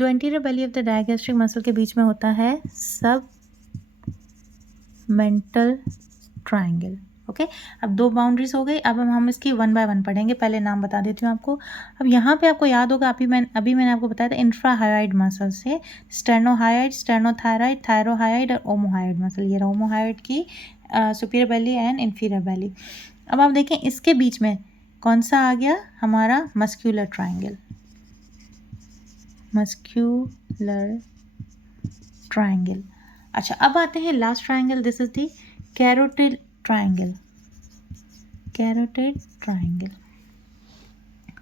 जो anterior belly of the digastric muscle के बीच में होता है सब मेंटल ट्राइंगल। ओके, अब 2 बाउंड्रीज हो गई। अब हम इसकी 1 बाय 1 पढ़ेंगे। पहले नाम बता देती हूँ आपको। अब यहाँ पे आपको याद होगा अभी मैंने आपको बताया था इंफ्राहायोइड मसल से स्टेर्नोहायोइड, स्टेर्नोथायराइड, थायरोहायोइड और ओमोहायोइड मसल। ये रहा ओमोहायोइड की सुपीरियर बेली एंड इंफीरियर बेली। अब आप देखें इसके बीच में कौन सा आ गया हमारा मस्क्यूलर ट्राइंगल, मस्क्यूलर ट्राइंगल। अच्छा, अब आते हैं last triangle. This is the carotid triangle, carotid triangle,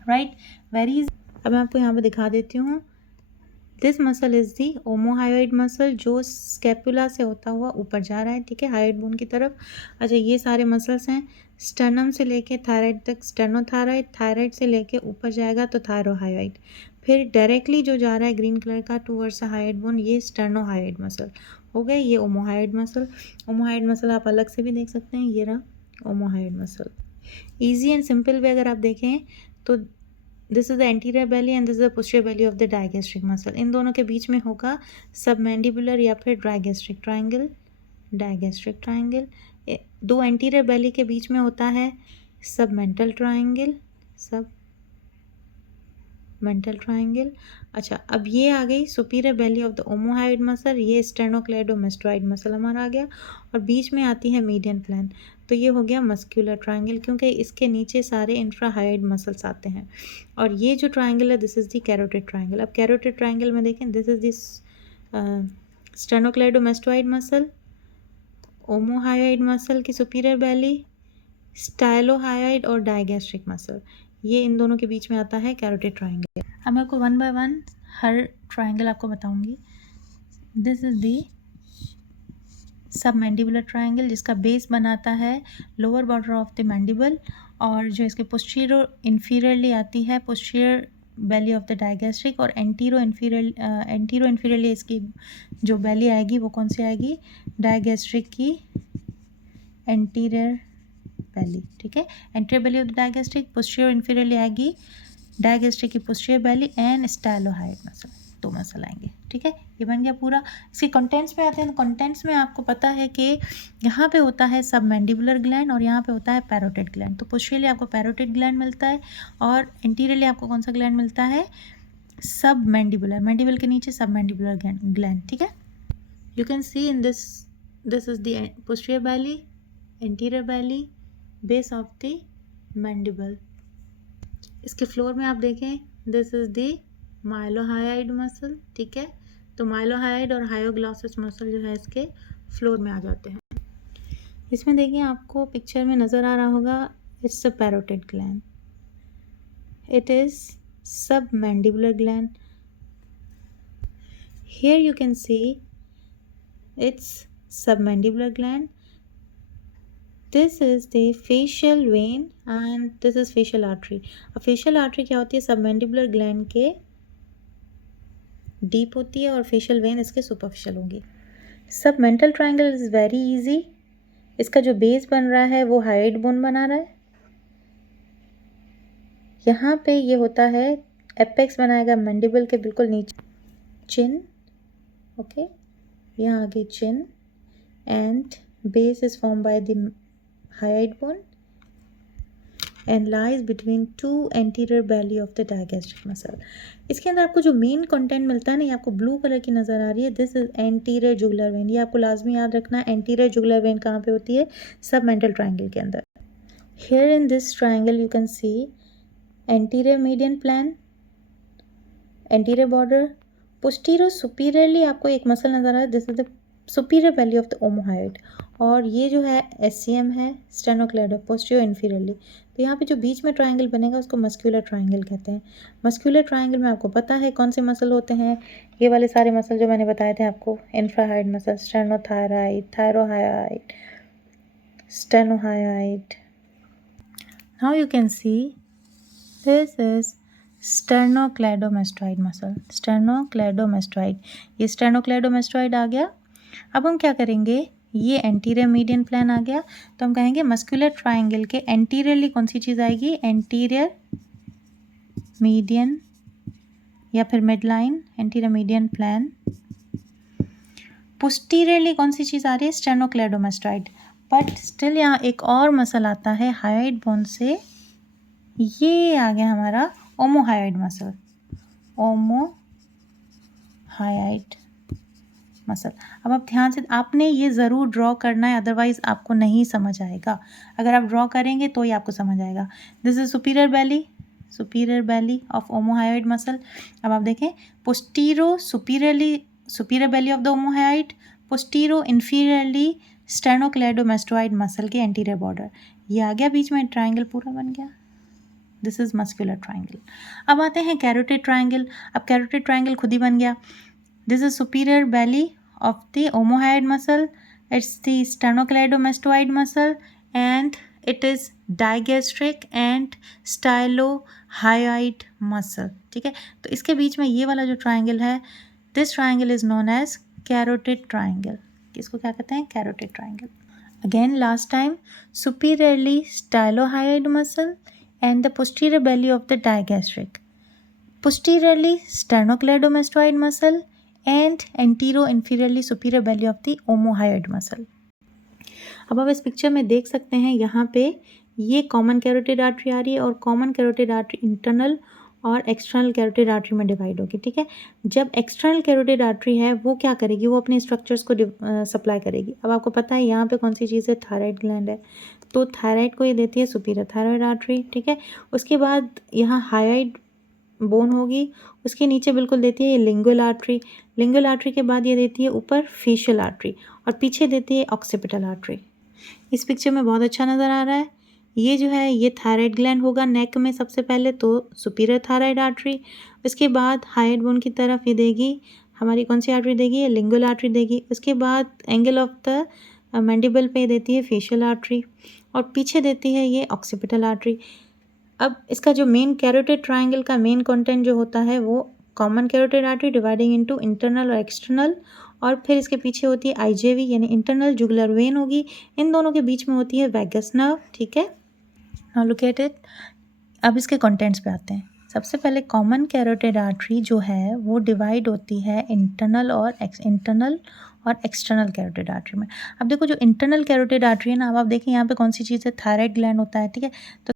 right, very. अब मैं आपको यहाँ पे दिखा देती हूँ। This muscle is the ओमोहायोइड muscle जो स्कैपुला से होता हुआ ऊपर जा रहा है, ठीक है, हायोइड बोन की तरफ। अच्छा, ये सारे मसल्स हैं स्टर्नम से लेके थायराइड तक, स्टेर्नोथायराइड, थायराइड से लेके ऊपर जाएगा तो थायरोहायोइड, फिर डायरेक्टली जो जा रहा है ग्रीन कलर का टूवर्ड्स हायोइड बोन, ये स्टेर्नोहायोइड मसल हो गए। ये ओमोहायोइड मसल, ओमोहायोइड मसल आप अलग से भी देख सकते हैं, ये रहा omohyoid muscle. Easy and simple way अगर आप देखें तो this is the anterior belly and this is the posterior belly of the digastric muscle. इन दोनों के बीच में होगा सबमैंडिबुलर या फिर digastric triangle, digastric triangle. 2 anterior belly के बीच में होता है submental triangle, submental triangle. अच्छा, अब ये आ गई superior belly of the omohyoid muscle, ये स्टेर्नोक्लेडोमास्टोइड मसल हमारा आ गया, और बीच में आती है मीडियन प्लान, तो ये हो गया मस्क्यूलर ट्राइंगल क्योंकि इसके नीचे सारे इंफ्राहायोइड मसल्स आते हैं। और ये जो ट्राइंगल है this is the carotid triangle. अब कैरोटिड ट्राइंगल में देखें this is this sternocleidomastoid muscle, omohyoid muscle की सुपीरियर बेली, स्टाइलोहायोइड और डायगैस्ट्रिक मसल, ये इन दोनों के बीच में आता है कैरोटिड ट्राइंगल। अब मैं आपको 1 बाय 1 हर ट्राइंगल आपको बताऊंगी। This is the submandibular triangle जिसका बेस बनाता है lower border of the mandible, और जो इसके पोस्टीरियर इन्फीरियरली आती है posterior belly of the digastric, और एंटीरो इन्फीरियरली इसकी जो बेली आएगी वो कौन सी आएगी, डायगैस्ट्रिक की एंटीरियर बेली, ठीक है। Anterior belly of the digastric, posterior inferiorly आएगी डायगैस्ट्रिक की posterior Bailey and स्टाइलोहायोइड muscle, 2 muscle आएंगे, ठीक है। ये बन गया पूरा। इसके कंटेंट्स में आते हैं। कंटेंट्स में आपको पता है कि यहाँ पे होता है सबमैंडिबुलर ग्लैंड और यहाँ पे होता है पैरोटिड ग्लैंड। तो पोस्टीरियरली आपको पैरोटिड ग्लैंड मिलता है और इंटीरियरली आपको कौन सा ग्लैंड मिलता है, सबमैंडिबुलर, मैंडिबल के नीचे सबमैंडिबुलर ग्लैंड, ठीक है। You can see in this is the posterior belly, interior belly, base of the mandible. इसके फ्लोर में आप देखें this is the mylohyoid muscle, ठीक है। तो माइलोहायोइड और हायोग्लॉसस मसल जो है इसके फ्लोर में आ जाते हैं। इसमें देखिए आपको पिक्चर में नज़र आ रहा होगा it's a parotid gland, it is submandibular gland. Here you can see it's submandibular gland, this is the facial vein and this is facial artery. अब फेशियल आर्टरी क्या होती है, सबमैंडिबुलर ग्लैंड के डीप होती है और फेशियल वेन इसके superficial होंगी। Submental triangle is very easy. इसका जो बेस बन रहा है वो हायोइड बोन बना रहा है। यहाँ पे ये होता है एपेक्स बनाएगा मैंडिबल के बिल्कुल नीचे, चिन, ओके, यहाँ आगे chin and base is form by the hyoid bone and lies between 2 anterior belly of the digastric muscle। इसके अंदर आपको जो मेन कंटेंट मिलता है ना, ये आपको ब्लू कलर की नज़र आ रही है, this is anterior jugular vein. ये आपको लाजमी याद रखना है, एंटीरियर जुगुलर वेन कहाँ पे होती है, सबमेंटल ट्राइंगल के अंदर। Here in this triangle you can C anterior median plan, anterior border, posterior superiorly आपको एक मसल नज़र आ रहा है, this is the superior belly of the ओमोहायोइड, और ये जो है एससीएम है स्टेर्नोक्लेडो पोस्टीरियर इन्फीरियरली। तो यहाँ पे जो बीच में ट्राइंगल बनेगा उसको मस्क्यूलर ट्राइंगल कहते हैं। मस्क्यूलर ट्राइंगल में आपको पता है कौन से मसल होते हैं, ये वाले सारे मसल जो मैंने बताए थे आपको, infrahyoid muscle, sternothyroid, thyrohyoid, sternohyoid. Now you can see this is sternocleidomastoid muscle, sternocleidomastoid, ये स्टेर्नोक्लेडोमास्टोइड आ गया। अब हम क्या करेंगे, ये एंटीरियर मीडियन प्लान आ गया, तो हम कहेंगे मस्कुलर ट्राइंगल के एंटीरियरली कौन सी चीज़ आएगी, एंटीरियर मीडियन या फिर mid line, anterior median plan. Posteriorly कौन सी चीज़ आ रही है? स्टेनोक्लेडोमास्टाइड। बट स्टिल यहाँ एक और मसल आता है हायोइड बोन से, ये आ गया हमारा ओमोहायोइड मसल, ओमोहायोइड मसल। अब आप ध्यान से, आपने ये ज़रूर ड्रॉ करना है, अदरवाइज आपको नहीं समझ आएगा। अगर आप ड्रॉ करेंगे तो ही आपको समझ आएगा। This is superior belly of omohyoid muscle. अब आप देखें, superior belly of the omohyoid, posteroinferiorly sternocleidomastoid muscle के एंटीरियर बॉर्डर, ये आ गया बीच में, ट्राइंगल पूरा बन गया। This is muscular triangle. अब आते हैं कैरोटिड ट्राइंगल। अब कैरोटिड ट्राइंगल खुद ही बन गया। This is superior belly of the omohyoid muscle, it's the sternocleidomastoid muscle and it is digastric and stylohyoid muscle। ठीक है, तो इसके बीच में ये वाला जो ट्राइंगल है, this triangle is known as carotid triangle. इसको क्या कहते हैं? Carotid triangle. Again last time, superiorly stylohyoid muscle and the posterior belly of the digastric, posteriorly sternocleidomastoid muscle and antero-inferiorly superior belly of the omohyoid muscle। अब आप इस picture में देख सकते हैं, यहाँ पे ये कॉमन कैरोटिड आर्टरी आ रही है और कॉमन कैरोटिड आर्टरी इंटरनल और एक्सटर्नल कैरोटिड आर्टरी में डिवाइड होगी। ठीक है, जब एक्सटर्नल कैरोटिड आर्टरी है वो क्या करेगी? वो अपने स्ट्रक्चर्स को सप्लाई करेगी। अब आपको पता है यहाँ पे कौन सी चीज़ है? थायराइड ग्लैंड है, तो थायराइड को ये देती है सुपीरियर थायराइड आर्टरी। ठीक है, उसके बाद यहाँ हायोइड बोन होगी, उसके नीचे बिल्कुल देती है ये लिंगुअल आर्टरी, लिंगुअल आर्टरी के बाद ये देती है ऊपर फेशियल आर्टरी और पीछे देती है ऑक्सीपिटल आर्टरी। इस पिक्चर में बहुत अच्छा नज़र आ रहा है। ये जो है ये थायराइड ग्लैंड होगा नेक में सबसे पहले, तो सुपीरियर थायराइड आर्टरी, उसके बाद हायोइड बोन की तरफ ये देगी हमारी कौन सी आर्टरी देगी? ये लिंगुअल आर्टरी देगी। उसके बाद एंगल ऑफ द मैंडिबल पे देती है फेशियल आर्टरी और पीछे देती है ये ऑक्सीपिटल आर्टरी। अब इसका जो मेन कैरोटिड ट्राइंगल का मेन कंटेंट जो होता है वो common carotid artery dividing into internal और एक्सटर्नल, और फिर इसके पीछे होती है आईजेवी यानी इंटरनल जुगुलर वेन होगी, इन दोनों के बीच में होती है वैगस नर्व। ठीक है, नाउ लुक एट इट। अब इसके कंटेंट्स पे आते हैं। सबसे पहले कॉमन कैरोटिड आर्टरी जो है वो डिवाइड होती है इंटरनल और एक्सटर्नल कैरोटिड आर्टरी में। अब देखो जो इंटरनल कैरोटिड आर्टरी है ना, अब आप देखें यहाँ पे कौन सी चीज़ है? थायराइड ग्लैंड होता है। ठीक है, तो